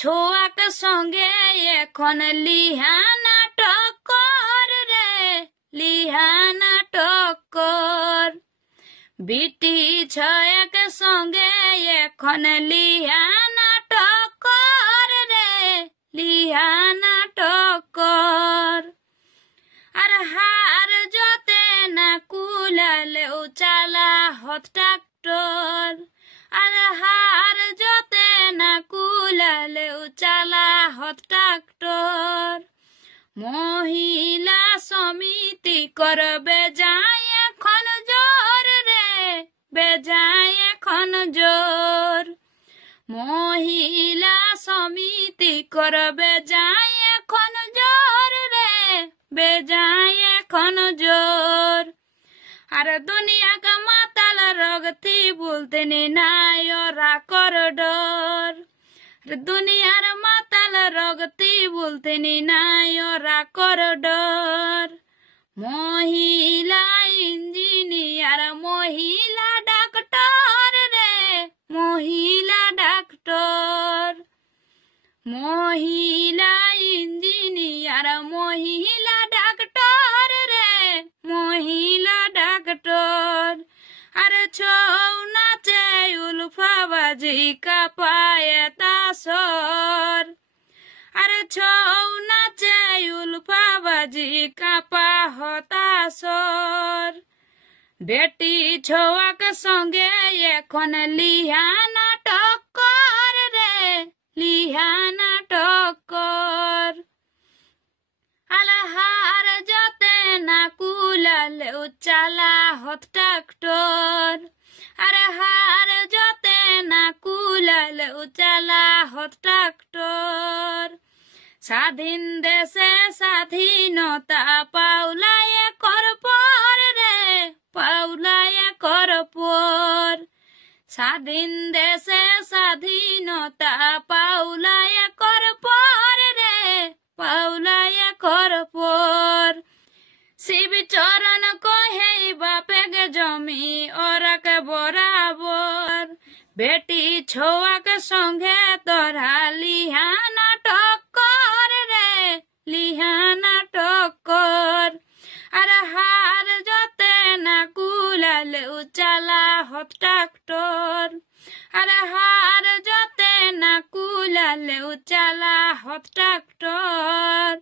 ছোয়াক সঙ্গে এখন লিহা নাটক কর রে, লিহা নাটক কর। বিটি ছয়াক সঙ্গে এখন লিহা নাটক কর রে, লিহা নাটক কর। আর হার যতে না কুলালেও চালা হত ট্রাক্টর, আর হার যতে না কুলালেও চালা হত ট্রাক্টর। মহিলা সমিতি করবে যায় এখন জোর রে, বেজায় এখন জোর। মহিলা সমিতি করবে যায় এখন জোর রে, বেজায় এখন জোর। আর দুনিয়া কা মাতাল রগতি বলতে নাই ওরা কর ডর। দুনিয়ার মাতাল রগতি বলতে নাই ওরা কর ডর। মহিলা ইঞ্জিনিয়ার, মহিলা ডাক্তার রে, মহিলা ডাক্তার। মহিলা ইঞ্জিনিয়ার, মহিলা ডাক্তার রে, মহিলা ডাক্তার। আর ছৌ নাচে উলফাবাজি কাপায় তাসর, আর ছৌ নাচে উলফাবাজি কাপা হতাসর। বেটি ছোয়াক সঙ্গে এখন লিহা নাটক কর রে, লিহা নাটক কর। আলহার যতে না কুলালেও চালা হত ট্রাক্টর, আর হার যতে না কুলালেও চালা হত ট্রাক্টর। স্বাধীন দেশে স্বাধীনতা পাউলায় কর পর রে, পাউলায় কর পর। স্বাধীন দেশে স্বাধীনতা পাউলায় কর পর রে, পাউলায় কর পর। শিব চরণ কহে বাপে গে জমি ওরাক বরাবর। বেটি ছোয়াক সঙ্গে তোরা লিহা নাটক কর রে, লিহা নাটক কর। আর হার যতে না কুলালেও চালা হত ট্রাক্টর, আর হার যতে না কুলালেও চালা হত ট্রাক্টর।